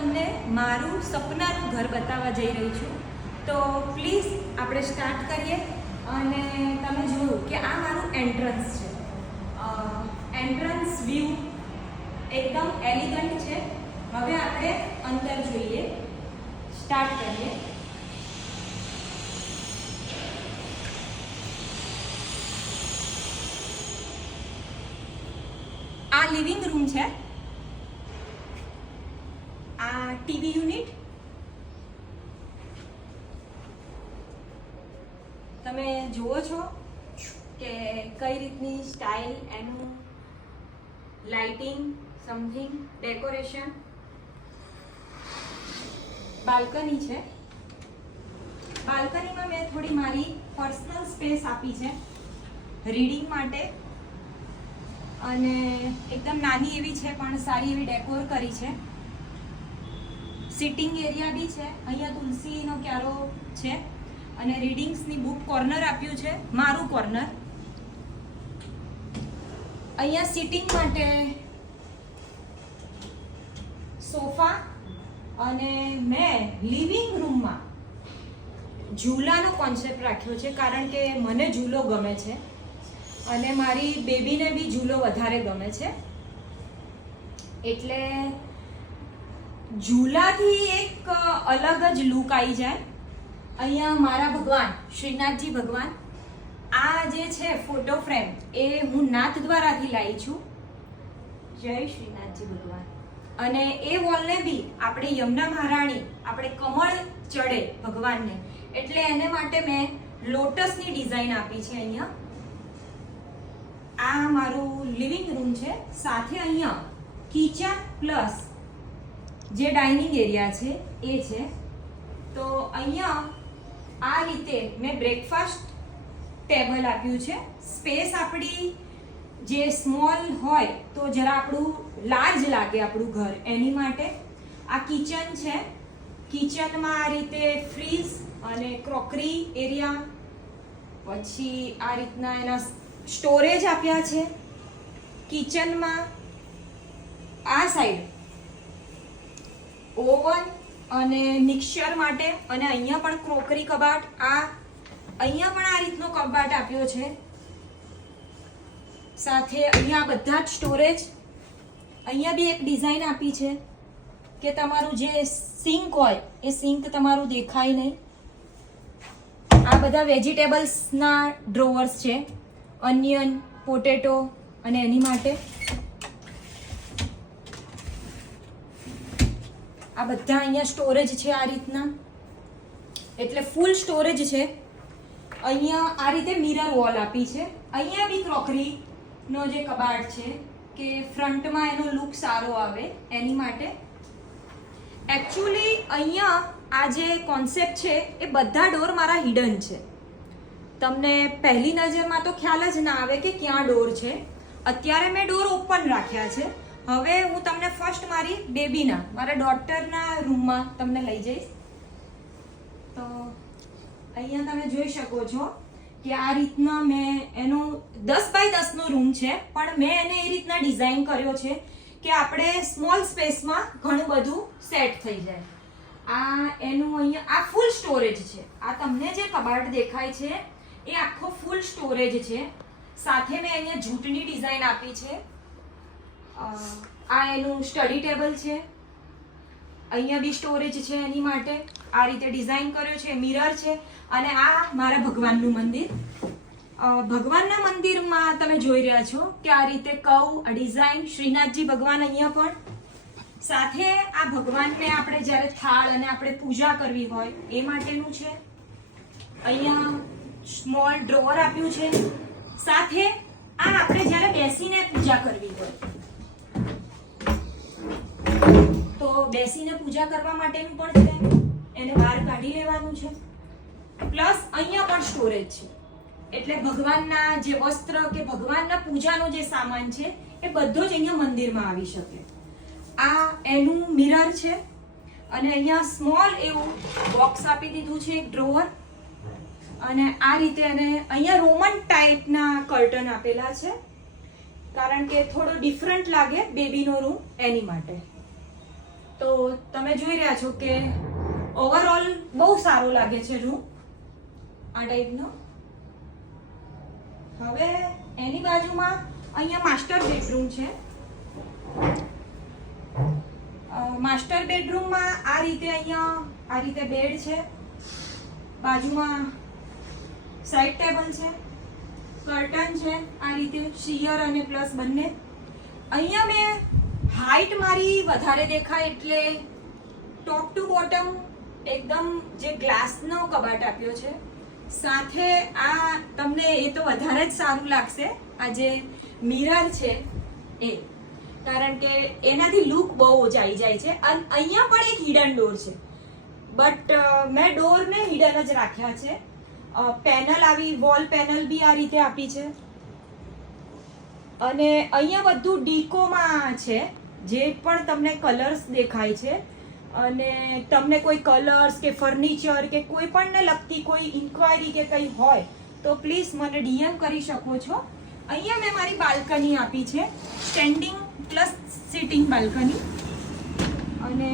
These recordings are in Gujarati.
તમને મારું સપનાનું ઘર બતાવવા જઈ રહી છું. તો પ્લીઝ આપણે સ્ટાર્ટ કરીએ. અને તમે જોયું કે આ મારું એન્ટ્રન્સ છે. એન્ટ્રન્સ વ્યૂ એકદમ એલિગન્ટ છે. હવે આપણે અંદર જોઈએ, સ્ટાર્ટ કરીએ. આ લિવિંગ રૂમ છે. આ ટીવી યુનિટ. તમે જુઓ છો કે કઈ રીતની સ્ટાઇલ, એનું લાઇટિંગ, સમથિંગ ડેકોરેશન. બાલ્કની છે. બાલ્કનીમાં મેં થોડી મારી પર્સનલ સ્પેસ આપી છે રીડિંગ માટે. અને એકદમ નાની એવી છે પણ સારી એવી ડેકોર કરી છે. સિટિંગ એરિયા બી છે. અહીંયા તુલસીનો ક્યારો છે અને રીડિંગ્સની બુક કોર્નર આપ્યું છે, મારું કોર્નર. અહીંયા સિટિંગ માટે સોફા. અને મેં લિવિંગ રૂમમાં ઝૂલાનો કોન્સેપ્ટ રાખ્યો છે કારણ કે મને ઝૂલો ગમે છે અને મારી બેબીને બી ઝૂલો વધારે ગમે છે. એટલે ઝૂલાથી એક અલગ જ લુક આવી જાય. અહીંયા મારા ભગવાન શ્રીનાથજી ભગવાન, આ જે છે ફોટો ફ્રેમ એ હું નાથદ્વારાથી લાવી છું. જય શ્રીનાથજી ભગવાન. અને એ વોલને બી આપણે યમુના મહારાણી, આપણે કમળ ચડે ભગવાનને એટલે એને માટે મેં લોટસની ડિઝાઇન આપી છે. અહીંયા આ મારું લિવિંગ રૂમ છે. સાથે અહીંયા કિચન પ્લસ જે ડાઇનિંગ એરિયા છે એ છે. તો અહીંયા આ રીતે મેં બ્રેકફાસ્ટ ટેબલ આપ્યું છે. સ્પેસ આપણી જે સ્મોલ હોય તો જરા આપણું લાર્જ લાગે આપણું ઘર, એની માટે. આ કિચન છે. કિચનમાં આ રીતે ફ્રીઝ અને ક્રોકરી એરિયા, પછી આ રીતના એના સ્ટોરેજ આપ્યા છે. કિચનમાં આ સાઈડ ઓવન અને મિક્સચર માટે. અને અહીંયા પણ ક્રોકરી કબાટ. અહીંયા પણ આ રીતનો કબાટ આપ્યો છે. સાથે અહીંયા બધા જ સ્ટોરેજ. અહીંયા બી એક ડિઝાઇન આપી છે કે તમારું જે સિંક હોય એ સિંક તમારું દેખાય નહીં. આ બધા વેજીટેબલ્સના ડ્રોવર્સ છે, અનિયન, પોટેટો અને એની માટે. આ બધા અહીંયા સ્ટોરેજ છે આ રીતના, એટલે ફૂલ સ્ટોરેજ છે. અહીંયા આ રીતે મિરર વોલ આપી છે. અહીંયા બી ક્રોકરીનો જે કબાટ છે કે ફ્રન્ટમાં એનો લુક સારો આવે એની માટે. એકચ્યુઅલી અહીંયા આ જે કોન્સેપ્ટ છે એ બધા ડોર મારા હિડન છે. તમને પહેલી નજરમાં તો ખ્યાલ જ ના આવે કે ક્યાં ડોર છે. અત્યારે મેં ડોર ઓપન રાખ્યા છે. હવે હું તમને ફર્સ્ટ મારી બેબીના, મારા ડોટરના રૂમમાં તમને લઈ જઈશ. તો અહીંયા તમે જોઈ શકો છો કે આ રીતના મેં એનો 10 બાય 10નો રૂમ છે, પણ મેં એને એ રીતના ડિઝાઇન કર્યો છે કે આપણે સ્મોલ સ્પેસમાં ઘણું બધું સેટ થઈ જાય. આ એનું અહીંયા આ ફૂલ સ્ટોરેજ છે. આ તમને જે કબાટ દેખાય છે એ આખો ફૂલ સ્ટોરેજ છે. સાથે મેં અહીંયા જૂટની ડિઝાઇન આપી છે. આ એનું સ્ટડી ટેબલ છે. અહીંયા બી સ્ટોરેજ છે એની માટે. આ રીતે ડિઝાઇન કર્યો છે. મિરર છે. અને આ મારા ભગવાનનું મંદિર. ભગવાનના મંદિરમાં તમે જોઈ રહ્યા છો કે આ રીતે ડિઝાઇન શ્રીનાથજી ભગવાન અહીંયા પણ. સાથે આ ભગવાનને આપણે જ્યારે થાળ અને આપણે પૂજા કરવી હોય એ માટેનું છે. અહીંયા સ્મોલ ડ્રોવર આપ્યું છે. સાથે આ આપણે જ્યારે બેસીને પૂજા કરવી હોય તો બેસીને પૂજા કરવા માટેનું પણ છે. એને બહાર કાઢી લેવાનું છે. પ્લસ અહીંયા પણ સ્ટોરેજ છે. એટલે ભગવાનના જે વસ્ત્ર કે ભગવાનના પૂજાનો જે સામાન છે એ બધો જ અહીંયા મંદિરમાં આવી શકે. આ એનું મિરર છે. અને અહીંયા સ્મોલ એવું બોક્સ આપી દીધું છે, એક ડ્રોવર. અને આ રીતે એને અહીંયા રોમન ટાઈપના કર્ટન આપેલા છે કારણ કે થોડો ડિફરન્ટ લાગે બેબીનો રૂમ એની માટે. તો તમે જોઈ રહ્યા છો કે ઓવરઓલ બહુ સારો લાગે છે રૂમ આ ટાઈપનો. હવે એની બાજુમાં અહીંયા માસ્ટર બેડરૂમ છે. માસ્ટર બેડરૂમમાં આ રીતે અહીંયા આ રીતે બેડ છે, બાજુમાં સાઈડ ટેબલ છે, કર્ટન છે આ રીતે શિયર અને પ્લસ બંને. અહીંયા મેં હાઈટ મારી વધારે દેખાય એટલે ટોપ ટુ બોટમ એકદમ જે ગ્લાસનો કબાટ આપ્યો છે. સાથે આ તમને એ તો વધારે જ સારું લાગશે, આ જે મિરર છે એ, કારણ કે એનાથી લુક બહુ જ આવી જાય છે. અને અહીંયા પણ એક હિડન ડોર છે, બટ મેં ડોરને હિડન જ રાખ્યા છે. પેનલ આવી વોલ પેનલ બી આ રીતે આપી છે. અને અહીંયા બધું ડીકોમાં છે, જે પણ તમને કલર્સ દેખાય છે. અને તમને કોઈ કલર્સ કે ફર્નિચર કે કોઈ પણને લગતી કોઈ ઇન્ક્વાયરી કે કંઈ હોય તો પ્લીઝ મને ડીએમ કરી શકો છો. અહીંયા મેં મારી બાલ્કની આપી છે, સ્ટેન્ડિંગ પ્લસ સિટિંગ બાલ્કની. અને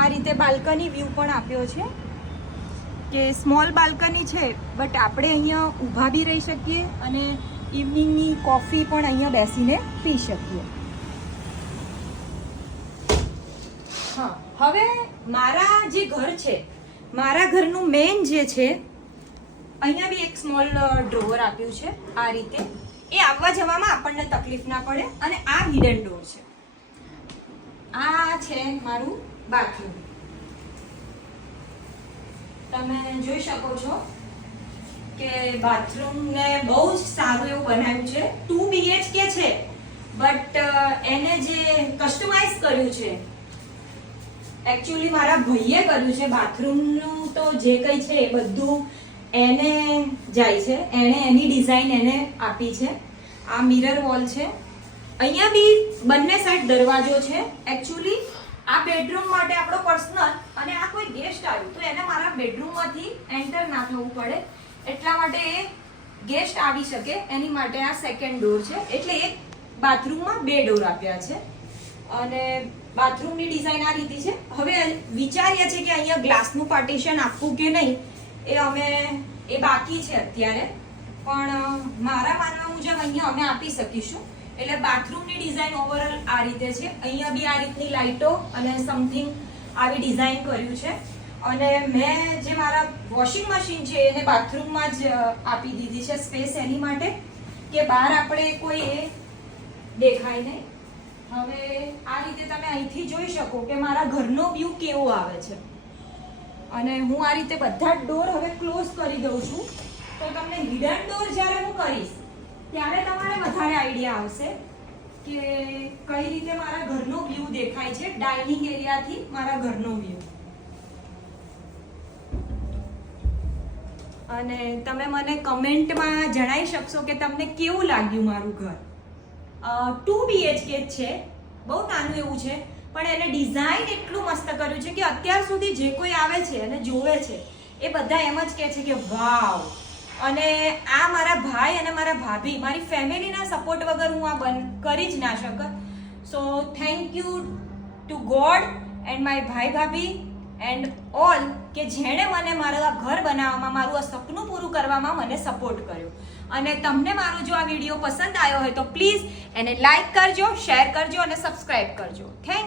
આ રીતે બાલ્કની વ્યૂ પણ આપ્યો છે કે સ્મોલ બાલ્કની છે, બટ આપણે અહીંયા ઊભા બી રહી શકીએ અને ઇવનિંગની કોફી પણ અહીંયા બેસીને પી શકીએ. હા, હવે મારા જે ઘર છે, મારા ઘરનું મેઇન જે છે, અહીંયા બી એક સ્મોલ ડ્રોવર આપ્યું છે આ રીતે. એ આવવા જવામાં આપણને તકલીફ ના પડે. અને આ હિડન ડોર છે. આ છે મારું બાથરૂમ. તમે જોઈ શકો છો કે બાથરૂમને બહુ જ સારું એવું બનાવ્યું છે. 2 BHK છે, બટ એને જે કસ્ટમાઇઝ કર્યું છે, એકચ્યુઅલી મારા ભાઈએ કર્યું છે. બાથરૂમનું તો જે કંઈ છે એ બધું એને જાય છે, એણે એની ડિઝાઇન એને આપી છે. આ મિરર વોલ છે. અહીંયા બી બંને સાઈડ દરવાજો છે. એકચ્યુઅલી આ બેડરૂમ માટે આપણો પર્સનલ, અને આ કોઈ ગેસ્ટ આવ્યું તો એને મારા બેડરૂમમાંથી એન્ટર ના થવું પડે, એટલા માટે એ ગેસ્ટ આવી શકે એની માટે આ સેકન્ડ ડોર છે. એટલે એક બાથરૂમમાં 2 ડોર આપ્યા છે. અને બાથરૂમની ડિઝાઇન આ રીતે છે. હવે વિચારીએ છીએ કે અહીંયા ગ્લાસનું પાર્ટીશન આપવું કે નહીં, એ બાકી છે અત્યારે, પણ મારા માનવા મુજબ અહીંયા અમે આપી શકીશું. એટલે બાથરૂમની ડિઝાઇન ઓવરઓલ આ રીતે છે. અહીંયા બી આ રીતની લાઇટો અને સમથિંગ આવી ડિઝાઇન કર્યું છે. અને મેં જે મારા વોશિંગ મશીન છે એને બાથરૂમમાં જ આપી દીધી છે સ્પેસ, એની માટે કે બહાર આપણે કોઈ એ દેખાય નહીં. હવે આ રીતે તમે અહીંથી જોઈ શકો કે મારા ઘરનો વ્યૂ કેવો આવે છે. અને હું આ રીતે બધા જ ડોર હવે ક્લોઝ કરી દઉં છું, તો તમને હિડન ડોર જ્યારે હું કરીશ ત્યારે તમારે વધારે આઈડિયા આવશે કે કઈ રીતે મારા ઘરનો વ્યૂ દેખાય છે, ડાઇનિંગ એરિયાથી મારા ઘરનો વ્યૂ. અને તમે મને કમેન્ટમાં જણાવી શકશો કે તમને કેવું લાગ્યું મારું ઘર. 2 BHK છે, બહુ નાનું એવું છે, પણ એને ડિઝાઇન એટલું મસ્ત કર્યું છે કે અત્યાર સુધી જે કોઈ આવે છે અને જોવે છે એ બધા એમ જ કહે છે કે વાવ. અને આ મારા ભાઈ અને મારા ભાભી, મારી ફેમિલીના સપોર્ટ વગર હું આ કરી જ ના શકત. So thank you to God and my bhai bhabhi and all, કે જેણે મને મારા ઘર બનાવવામાં, મારું આ સપનું પૂરું કરવામાં મને સપોર્ટ કર્યો. અને તમને મારો જો આ વિડીયો પસંદ આવ્યો હોય તો પ્લીઝ એને લાઈક કરજો, શેર કરજો અને સબસ્ક્રાઈબ કરજો. થેન્ક